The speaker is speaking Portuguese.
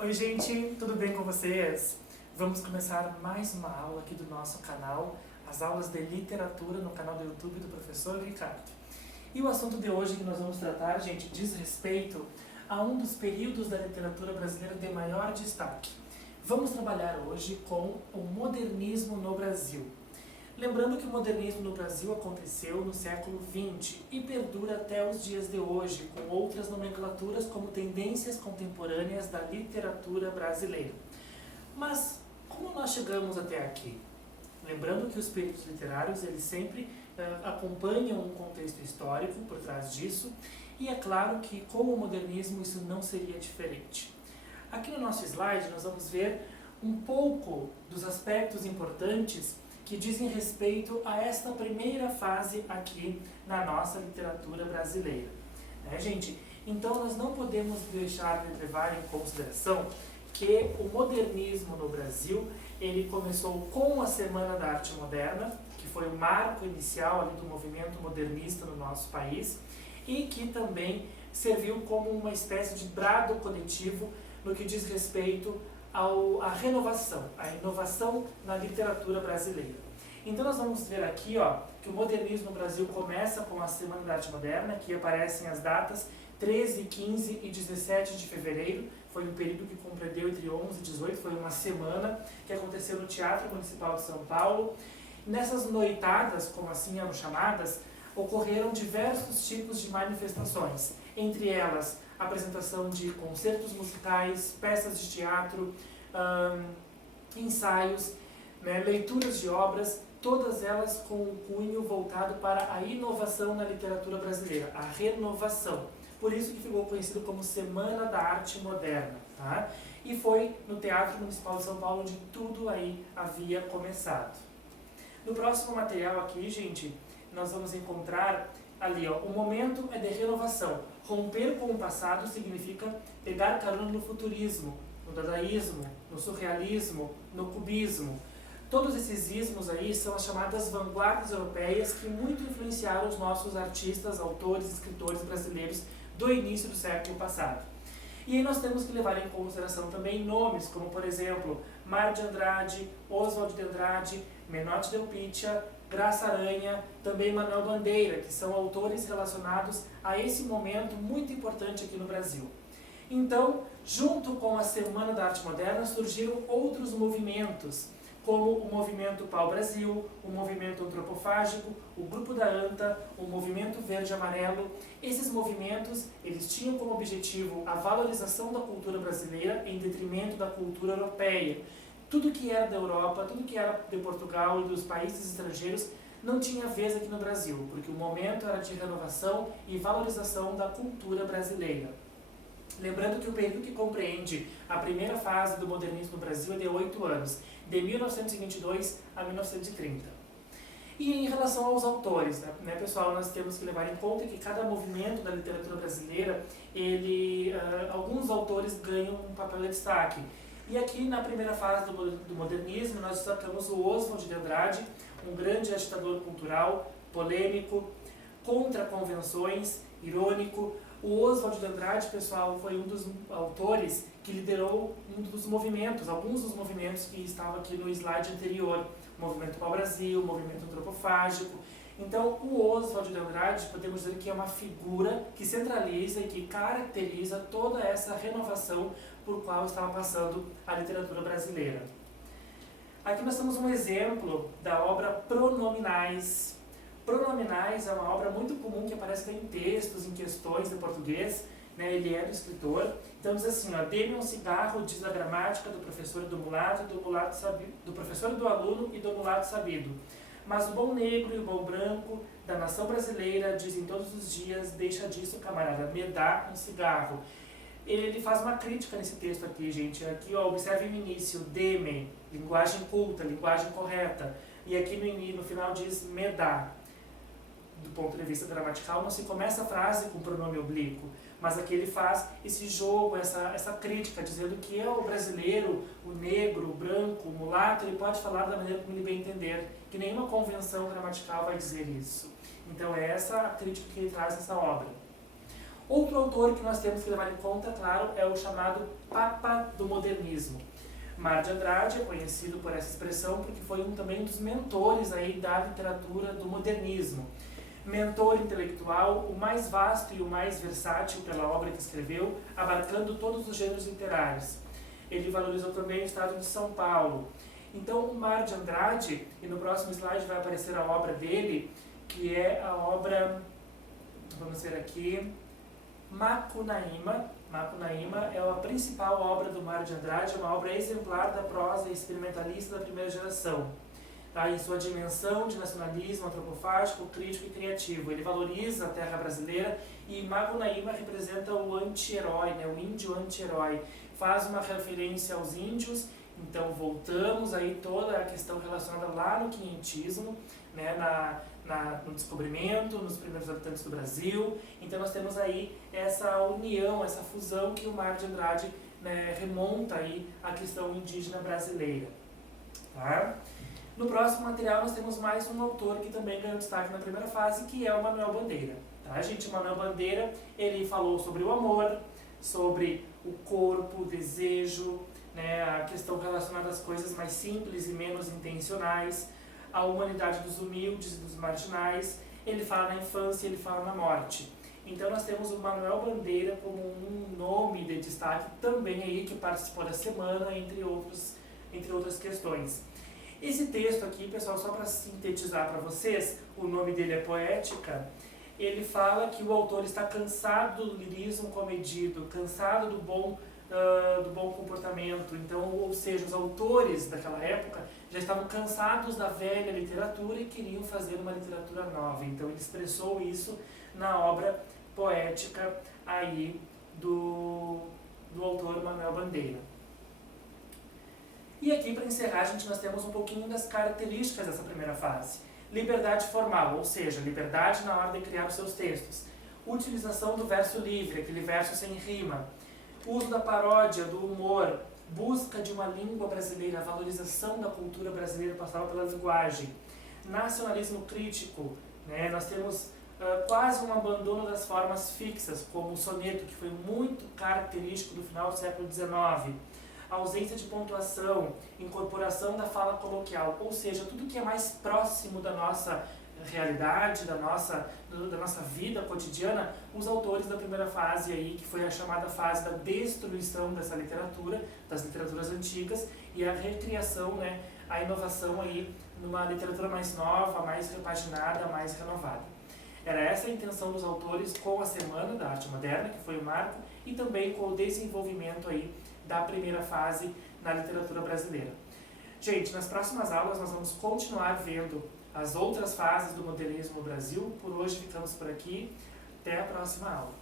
Oi gente, tudo bem com vocês? Vamos começar mais uma aula aqui do nosso canal, as aulas de literatura no canal do YouTube do professor Ricardo. E o assunto de hoje que nós vamos tratar, gente, diz respeito a um dos períodos da literatura brasileira de maior destaque. Vamos trabalhar hoje com o modernismo no Brasil. Lembrando que o modernismo no Brasil aconteceu no século XX e perdura até os dias de hoje, com outras nomenclaturas como tendências contemporâneas da literatura brasileira. Mas como nós chegamos até aqui? Lembrando que os períodos literários eles sempre acompanham um contexto histórico por trás disso, e é claro que com o modernismo isso não seria diferente. Aqui no nosso slide nós vamos ver um pouco dos aspectos importantes que dizem respeito a esta primeira fase aqui na nossa literatura brasileira. Né, gente? Então nós não podemos deixar de levar em consideração que o modernismo no Brasil ele começou com a Semana da Arte Moderna, que foi o marco inicial ali do movimento modernista no nosso país, e que também serviu como uma espécie de brado coletivo no que diz respeito à renovação, à inovação na literatura brasileira. Então nós vamos ver aqui que o modernismo no Brasil começa com a Semana da Arte Moderna, que aparecem as datas 13, 15 e 17 de fevereiro, foi um período que compreendeu entre 11 e 18, foi uma semana que aconteceu no Teatro Municipal de São Paulo. Nessas noitadas, como assim eram chamadas, ocorreram diversos tipos de manifestações, entre elas a apresentação de concertos musicais, peças de teatro, ensaios, né, leituras de obras, todas elas com um cunho voltado para a inovação na literatura brasileira, a renovação. Por isso que ficou conhecido como Semana da Arte Moderna. Tá? E foi no Teatro Municipal de São Paulo onde tudo aí havia começado. No próximo material aqui, gente, nós vamos encontrar ali, o momento é de renovação. Romper com o passado significa pegar carona no futurismo, no dadaísmo, no surrealismo, no cubismo. Todos esses ismos aí são as chamadas vanguardas europeias que muito influenciaram os nossos artistas, autores, escritores brasileiros do início do século passado. E aí nós temos que levar em consideração também nomes, como por exemplo, Mário de Andrade, Oswald de Andrade, Menotti Del Pitta, Graça Aranha, também Manuel Bandeira, que são autores relacionados a esse momento muito importante aqui no Brasil. Então, junto com a Semana da Arte Moderna, surgiram outros movimentos, como o Movimento Pau-Brasil, o Movimento Antropofágico, o Grupo da ANTA, o Movimento Verde-Amarelo. Esses movimentos eles tinham como objetivo a valorização da cultura brasileira em detrimento da cultura europeia. Tudo que era da Europa, tudo que era de Portugal e dos países estrangeiros não tinha vez aqui no Brasil, porque o momento era de renovação e valorização da cultura brasileira. Lembrando que o período que compreende a primeira fase do modernismo no Brasil é de 8 anos, de 1922 a 1930. E em relação aos autores, né, pessoal, nós temos que levar em conta que cada movimento da literatura brasileira, alguns autores ganham um papel de destaque. E aqui na primeira fase do modernismo nós destacamos o Oswald de Andrade, um grande agitador cultural, polêmico, contra convenções, irônico. O Oswald de Andrade, pessoal, foi um dos autores que liderou um dos movimentos, alguns dos movimentos que estavam aqui no slide anterior. O Movimento Pau-Brasil, o Movimento Antropofágico. Então, o Oswald de Andrade, podemos dizer que é uma figura que centraliza e que caracteriza toda essa renovação por qual estava passando a literatura brasileira. Aqui nós temos um exemplo da obra Pronominais. Pronominais é uma obra muito comum que aparece em textos, em questões de português, né? Ele é do escritor. Então diz assim, dê-me um cigarro, diz a gramática do professor e do mulato, do professor e do aluno e do mulato sabido. Mas o bom negro e o bom branco da nação brasileira dizem todos os dias, deixa disso, camarada, me dá um cigarro. Ele faz uma crítica nesse texto aqui, gente. Aqui, observe o início, dê-me, linguagem culta, linguagem correta. E aqui no final diz, me dá. Do ponto de vista gramatical, não se começa a frase com pronome oblíquo, mas aqui ele faz esse jogo, essa crítica, dizendo que o brasileiro, o negro, o branco, o mulato, ele pode falar da maneira como ele bem entender, que nenhuma convenção gramatical vai dizer isso. Então é essa a crítica que ele traz nessa obra. Outro autor que nós temos que levar em conta, claro, é o chamado Papa do Modernismo. Mar de Andrade é conhecido por essa expressão porque foi também um dos mentores aí da literatura do modernismo. Mentor intelectual, o mais vasto e o mais versátil pela obra que escreveu, abarcando todos os gêneros literários. Ele valorizou também o estado de São Paulo. Então, o Mar de Andrade, e no próximo slide vai aparecer a obra dele, que é a obra, vamos ver aqui, Macunaíma. Macunaíma é a principal obra do Mário de Andrade, é uma obra exemplar da prosa experimentalista da primeira geração. Tá? Em sua dimensão de nacionalismo antropofágico, crítico e criativo. Ele valoriza a terra brasileira e Macunaíma representa o anti-herói, né? O índio anti-herói. Faz uma referência aos índios, então voltamos aí toda a questão relacionada lá no quinhentismo, né? No descobrimento, nos primeiros habitantes do Brasil. Então nós temos aí essa união, essa fusão que o Mário de Andrade, né, remonta aí à questão indígena brasileira. Tá? No próximo material nós temos mais um autor que também ganhou destaque na primeira fase, que é o Manuel Bandeira. Tá, gente? O Manuel Bandeira, ele falou sobre o amor, sobre o corpo, o desejo, né, a questão relacionada às coisas mais simples e menos intencionais, a humanidade dos humildes e dos marginais. Ele fala na infância, ele fala na morte. Então nós temos o Manuel Bandeira como um nome de destaque também aí que participou da semana, entre outras questões. Esse texto aqui, pessoal, só para sintetizar para vocês, o nome dele é Poética. Ele fala que o autor está cansado do lirismo comedido, cansado do bom comportamento. Então, ou seja, os autores daquela época já estavam cansados da velha literatura e queriam fazer uma literatura nova. Então, ele expressou isso na obra poética aí do autor Manuel Bandeira. E aqui, para encerrar, nós temos um pouquinho das características dessa primeira fase. Liberdade formal, ou seja, liberdade na hora de criar os seus textos. Utilização do verso livre, aquele verso sem rima. Uso da paródia, do humor, busca de uma língua brasileira, valorização da cultura brasileira passada pela linguagem. Nacionalismo crítico, né? Nós temos quase um abandono das formas fixas, como o soneto, que foi muito característico do final do século XIX. Ausência de pontuação, incorporação da fala coloquial, ou seja, tudo que é mais próximo da nossa realidade, da nossa vida cotidiana, os autores da primeira fase aí, que foi a chamada fase da destruição dessa literatura, das literaturas antigas, e a recriação, né, a inovação aí numa literatura mais nova, mais repaginada, mais renovada. Era essa a intenção dos autores com a Semana da Arte Moderna, que foi o marco, e também com o desenvolvimento aí da primeira fase na literatura brasileira. Gente, nas próximas aulas nós vamos continuar vendo as outras fases do modernismo no Brasil. Por hoje ficamos por aqui. Até a próxima aula.